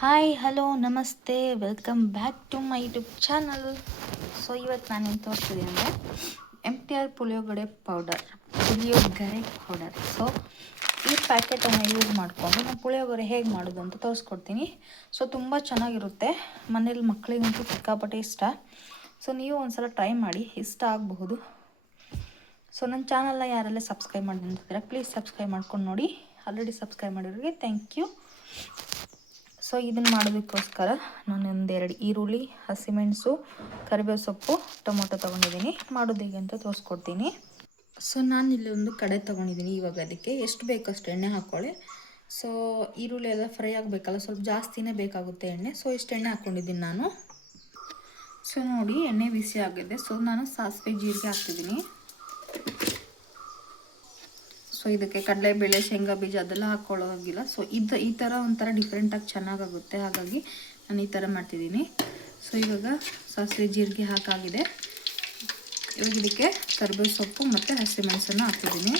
Hi hello ನಮಸ್ತೆ welcome back to my YouTube channel. So ಇವತ್ತು ನಾನೇನು ತೋರಿಸ್ತಿದ್ದೀನಿ ಅಂದರೆ MTR ಪುಳಿಯೋಗರೆ ಪೌಡರ್. ಸೊ ಈ ಪ್ಯಾಕೆಟನ್ನು ಯೂಸ್ ಮಾಡಿಕೊಂಡು ನಾನು ಪುಳಿಯೋಗರೆ ಹೇಗೆ ಮಾಡೋದು ಅಂತ ತೋರಿಸ್ಕೊಡ್ತೀನಿ. ಸೊ ತುಂಬ ಚೆನ್ನಾಗಿರುತ್ತೆ, ಮನೇಲಿ ಮಕ್ಕಳಿಗಂತೂ ಸಿಕ್ಕಾಪಟ್ಟೆ ಇಷ್ಟ. ಸೊ ನೀವು ಒಂದ್ಸಲ ಟ್ರೈ ಮಾಡಿ, ಇಷ್ಟ ಆಗಬಹುದು. ಸೊ ನನ್ನ ಚಾನಲ್ನ ಯಾರೆಲ್ಲ ಸಬ್ಸ್ಕ್ರೈಬ್ ಮಾಡಿ ನಿಂತಿದ್ದೀರಾ ಪ್ಲೀಸ್ ಸಬ್ಸ್ಕ್ರೈಬ್ ಮಾಡ್ಕೊಂಡು ನೋಡಿ. ಆಲ್ರೆಡಿ ಸಬ್ಸ್ಕ್ರೈಬ್ ಮಾಡಿರೋರಿಗೆ ಥ್ಯಾಂಕ್ ಯು. ಸೊ ಇದನ್ನು ಮಾಡೋದಕ್ಕೋಸ್ಕರ ನಾನು ಒಂದೆರಡು ಈರುಳ್ಳಿ, ಹಸಿಮೆಣಸು, ಕರಿಬೇವು ಸೊಪ್ಪು, ಟೊಮೊಟೊ ತೊಗೊಂಡಿದ್ದೀನಿ. ಮಾಡೋದು ಹೇಗೆ ಅಂತ ತೋರಿಸ್ಕೊಡ್ತೀನಿ. ಸೊ ನಾನು ಇಲ್ಲಿ ಒಂದು ಕಡೆ ತೊಗೊಂಡಿದ್ದೀನಿ. ಇವಾಗ ಅದಕ್ಕೆ ಎಷ್ಟು ಬೇಕಷ್ಟು ಎಣ್ಣೆ ಹಾಕ್ಕೊಳ್ಳಿ. ಸೊ ಈರುಳ್ಳಿ ಎಲ್ಲ ಫ್ರೈ ಆಗಬೇಕಲ್ಲ, ಸ್ವಲ್ಪ ಜಾಸ್ತಿನೇ ಬೇಕಾಗುತ್ತೆ ಎಣ್ಣೆ. ಸೊ ಇಷ್ಟು ಎಣ್ಣೆ ಹಾಕ್ಕೊಂಡಿದ್ದೀನಿ ನಾನು. ಸೊ ನೋಡಿ ಎಣ್ಣೆ ಬಿಸಿ ಆಗಿದೆ. ಸೊ ನಾನು ಸಾಸಿವೆ ಜೀರಿಗೆ ಹಾಕ್ತಿದ್ದೀನಿ. ಸೊ ಇದಕ್ಕೆ ಕಡಲೆಬೇಳೆ, ಶೇಂಗಾ ಬೀಜ ಅದೆಲ್ಲ ಹಾಕ್ಕೊಳ್ಳೋ ಹಾಗಿಲ್ಲ. ಸೊ ಈ ಥರ ಒಂಥರ ಡಿಫ್ರೆಂಟಾಗಿ ಚೆನ್ನಾಗಾಗುತ್ತೆ, ಹಾಗಾಗಿ ನಾನು ಈ ಥರ ಮಾಡ್ತಿದ್ದೀನಿ. ಸೊ ಇವಾಗ ಸಾಸಿವೆ ಜೀರಿಗೆ ಹಾಕಾಗಿದೆ. ಇವಾಗ ಇದಕ್ಕೆ ಕರಿಬೇವು ಸೊಪ್ಪು ಮತ್ತು ಹಸಿಮೆಣಸನ್ನು ಹಾಕ್ತಿದ್ದೀನಿ.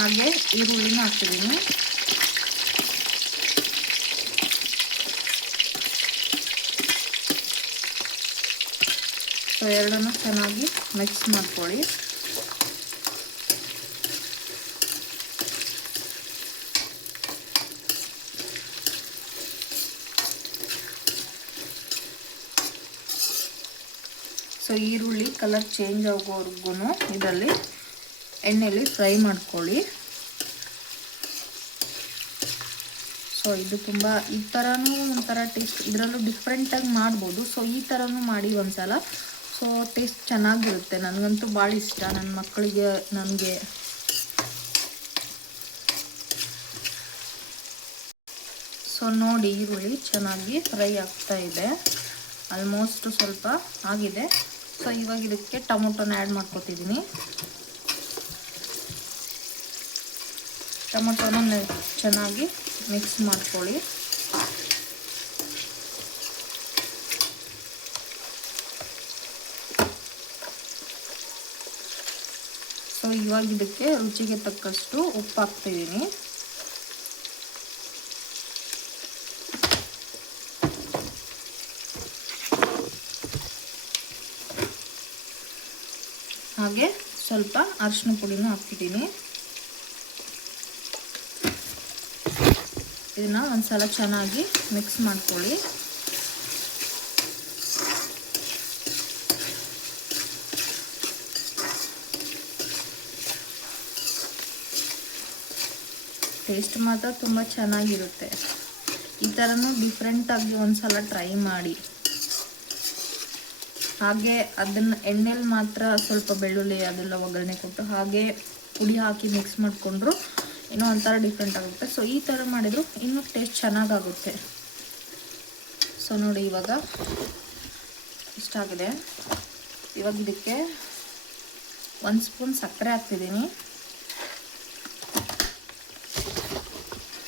ಹಾಗೆ ಈರುಳ್ಳಿನ ಹಾಕ್ತಿದ್ದೀನಿ. ಸೊ ಎರಡನ್ನು ಚೆನ್ನಾಗಿ ಮಿಕ್ಸ್ ಮಾಡ್ಕೊಳ್ಳಿ. ಸೊ ಈರುಳ್ಳಿ ಕಲರ್ ಚೇಂಜ್ ಆಗೋವರೆಗೂ ಇದರಲ್ಲಿ ಎಣ್ಣೆಯಲ್ಲಿ ಫ್ರೈ ಮಾಡ್ಕೊಳ್ಳಿ. ಸೊ ಇದು ತುಂಬ ಈ ಥರನೂ ಒಂಥರ ಟೇಸ್ಟ್, ಇದರಲ್ಲೂ ಡಿಫ್ರೆಂಟಾಗಿ ಮಾಡ್ಬೋದು. ಸೊ ಈ ಥರನೂ ಮಾಡಿ ಒಂದ್ಸಲ. ಸೊ ಟೇಸ್ಟ್ ಚೆನ್ನಾಗಿರುತ್ತೆ, ನನಗಂತೂ ಭಾಳ ಇಷ್ಟ, ನನ್ನ ಮಕ್ಕಳಿಗೆ, ನನಗೆ. ಸೊ ನೋಡಿ ಈರುಳ್ಳಿ ಚೆನ್ನಾಗಿ ಫ್ರೈ ಆಗ್ತಾ ಇದೆ, ಆಲ್ಮೋಸ್ಟ್ ಸ್ವಲ್ಪ ಆಗಿದೆ. ಸೊ ಇವಾಗ ಇದಕ್ಕೆ ಟೊಮೊಟೊನ ಆ್ಯಡ್ ಮಾಡ್ಕೊತಿದ್ದೀನಿ. ಟೊಮೊಟೊನ ಚೆನ್ನಾಗಿ ಮಿಕ್ಸ್ ಮಾಡ್ಕೊಳ್ಳಿ. ಸೊ ಇವಾಗ ಇದಕ್ಕೆ ರುಚಿಗೆ ತಕ್ಕಷ್ಟು ಉಪ್ಪು ಹಾಕ್ತಿದ್ದೀನಿ. ಹಾಗೆ ಸ್ವಲ್ಪ ಅರಿಶಿನ ಪುಡಿನೂ ಹಾಕ್ತಿದ್ದೀನಿ. ಇದನ್ನ ಒಂದ್ಸಲ ಚೆನ್ನಾಗಿ ಮಿಕ್ಸ್ ಮಾಡ್ಕೊಳ್ಳಿ. ಟೇಸ್ಟ್ ಮಾತ್ರ ತುಂಬ ಚೆನ್ನಾಗಿರುತ್ತೆ. ಈ ಥರನೂ ಡಿಫ್ರೆಂಟಾಗಿ ಒಂದ್ಸಲ ಟ್ರೈ ಮಾಡಿ. ಹಾಗೆ ಅದನ್ನು ಎಣ್ಣೆಲಿ ಮಾತ್ರ ಸ್ವಲ್ಪ ಬೆಳ್ಳುಳ್ಳಿ ಅದೆಲ್ಲ ಒಗ್ಗರಣೆ ಕೊಟ್ಟು ಹಾಗೆ ಪುಡಿ ಹಾಕಿ ಮಿಕ್ಸ್ ಮಾಡಿಕೊಂಡ್ರು ಇನ್ನೂ ಒಂಥರ ಡಿಫ್ರೆಂಟ್ ಆಗುತ್ತೆ. ಸೊ ಈ ಥರ ಮಾಡಿದ್ರು ಇನ್ನೂ ಟೇಸ್ಟ್ ಚೆನ್ನಾಗಾಗುತ್ತೆ. ಸೊ ನೋಡಿ ಇವಾಗ ಇಷ್ಟ ಆಗಿದೆ. ಇವಾಗ ಇದಕ್ಕೆ 1 ಸ್ಪೂನ್ ಸಕ್ಕರೆ ಹಾಕ್ತಿದ್ದೀನಿ.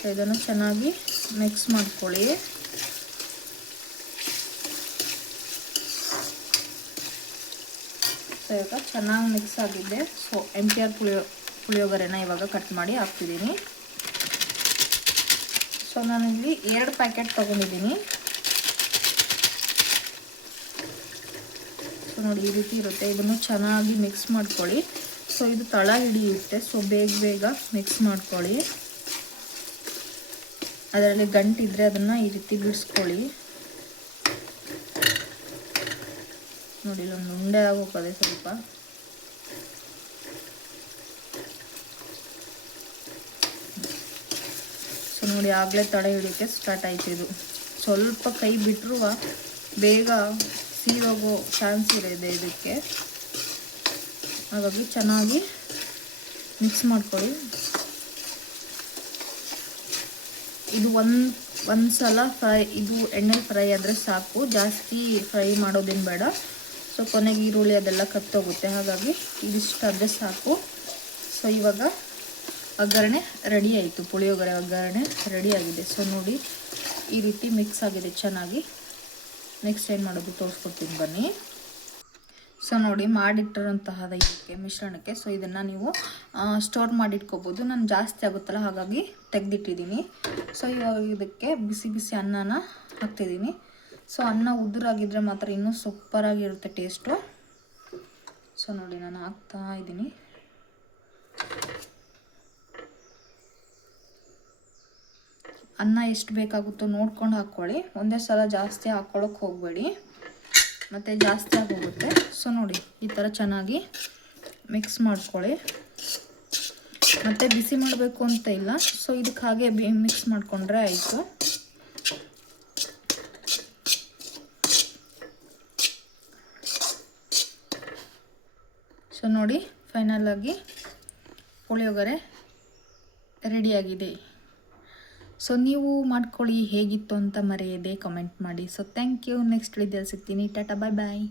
ಇದನ್ನು ಚೆನ್ನಾಗಿ ಮಿಕ್ಸ್ ಮಾಡ್ಕೊಳ್ಳಿ. ಸೊ ಇವಾಗ ಚೆನ್ನಾಗಿ ಮಿಕ್ಸ್ ಆಗಿದೆ. ಸೊ MTR ಪುಳಿಯೋಗರೆನ ಇವಾಗ ಕಟ್ ಮಾಡಿ ಹಾಕ್ತಿದ್ದೀನಿ. ಸೊ ನಾನಿಲ್ಲಿ 2 ಪ್ಯಾಕೆಟ್ ತೊಗೊಂಡಿದ್ದೀನಿ. ಸೊ ನೋಡಿ ಈ ರೀತಿ ಇರುತ್ತೆ. ಇದನ್ನು ಚೆನ್ನಾಗಿ ಮಿಕ್ಸ್ ಮಾಡ್ಕೊಳ್ಳಿ. ಸೊ ಇದು ತಳ ಹಿಡಿಯುತ್ತೆ, ಸೊ ಬೇಗ ಮಿಕ್ಸ್ ಮಾಡ್ಕೊಳ್ಳಿ. ಅದರಲ್ಲಿ ಗಂಟಿದ್ರೆ ಅದನ್ನು ಈ ರೀತಿ ಬಿಡಿಸ್ಕೊಳ್ಳಿ. ನೋಡಿ ಇಲ್ಲೊಂದು ಉಂಡೆ ಆಗೋಗಿದೆ ಸ್ವಲ್ಪ. ಸೊ ನೋಡಿ ಆಗಲೇ ತಡೆ ಹಿಡಿಯೋಕ್ಕೆ ಸ್ಟಾರ್ಟ್ ಆಯ್ತು. ಇದು ಸ್ವಲ್ಪ ಕೈ ಬಿಟ್ಟರು ಬೇಗ ಸೀದೋಗೋ ಚಾನ್ಸ್ ಇದೆ ಇದಕ್ಕೆ, ಹಾಗಾಗಿ ಚೆನ್ನಾಗಿ ಮಿಕ್ಸ್ ಮಾಡ್ಕೊಳ್ಳಿ. ಇದು ಒಂದ್ಸಲ ಫ್ರೈ, ಇದು ಎಣ್ಣೆಲಿ ಫ್ರೈ ಆದರೆ ಸಾಕು, ಜಾಸ್ತಿ ಫ್ರೈ ಮಾಡೋದೇನು ಬೇಡ. ಸೊ ಕೊನೆಗೆ ಈರುಳ್ಳಿ ಅದೆಲ್ಲ ಕತ್ತೋಗುತ್ತೆ, ಹಾಗಾಗಿ ಇದಿಷ್ಟಾದರೆ ಸಾಕು. ಸೊ ಇವಾಗ ಒಗ್ಗರಣೆ ರೆಡಿ ಆಯಿತು, ಪುಳಿಯೋಗರೆ ಒಗ್ಗರಣೆ ರೆಡಿ ಆಗಿದೆ. ಸೊ ನೋಡಿ ಈ ರೀತಿ ಮಿಕ್ಸ್ ಆಗಿದೆ ಚೆನ್ನಾಗಿ. ನೆಕ್ಸ್ಟ್ ಏನು ಮಾಡೋದು ತೋರಿಸ್ಕೊಡ್ತೀನಿ ಬನ್ನಿ. ಸೊ ನೋಡಿ ಮಾಡಿಟ್ಟಿರೋಂತಹದ ಇದಕ್ಕೆ ಮಿಶ್ರಣಕ್ಕೆ. ಸೊ ಇದನ್ನು ನೀವು ಸ್ಟೋರ್ ಮಾಡಿಟ್ಕೋಬೋದು. ನಾನು ಜಾಸ್ತಿ ಆಗುತ್ತಲ್ಲ ಹಾಗಾಗಿ ತೆಗೆದಿಟ್ಟಿದ್ದೀನಿ. ಸೊ ಇವಾಗ ಇದಕ್ಕೆ ಬಿಸಿ ಬಿಸಿ ಅನ್ನನ ಹಾಕ್ತಿದ್ದೀನಿ. ಸೊ ಅನ್ನ ಉದುರಾಗಿದ್ದರೆ ಮಾತ್ರ ಇನ್ನೂ ಸೂಪರಾಗಿರುತ್ತೆ ಟೇಸ್ಟು. ಸೊ ನೋಡಿ ನಾನು ಹಾಕ್ತಾ ಇದ್ದೀನಿ. ಅನ್ನ ಎಷ್ಟು ಬೇಕಾಗುತ್ತೋ ನೋಡ್ಕೊಂಡು ಹಾಕ್ಕೊಳ್ಳಿ. ಒಂದೇ ಸಲ ಜಾಸ್ತಿ ಹಾಕ್ಕೊಳ್ಳೋಕೆ ಹೋಗಬೇಡಿ, ಮತ್ತು ಜಾಸ್ತಿ ಆಗೋಗುತ್ತೆ. ಸೊ ನೋಡಿ ಈ ಥರ ಚೆನ್ನಾಗಿ ಮಿಕ್ಸ್ ಮಾಡ್ಕೊಳ್ಳಿ. ಮತ್ತು ಬಿಸಿ ಮಾಡಬೇಕು ಅಂತ ಇಲ್ಲ. ಸೊ ಇದಕ್ಕೆ ಹಾಗೆ ಮಿಕ್ಸ್ ಮಾಡಿಕೊಂಡ್ರೆ ಆಯಿತು. ಸೊ ನೋಡಿ ಫೈನಲಾಗಿ ಪುಳಿಯೋಗರೆ ರೆಡಿಯಾಗಿದೆ. ಸೊ ನೀವು ಮಾಡ್ಕೊಳ್ಳಿ, ಹೇಗಿತ್ತು ಅಂತ ಮರೆಯದೆ ಕಮೆಂಟ್ ಮಾಡಿ. So thank you. ನೆಕ್ಸ್ಟ್ ವಿಡಿಯೋದಲ್ಲಿ ಸಿಗ್ತೀನಿ. ಟಾಟಾ, ಬಾಯ್ ಬಾಯ್.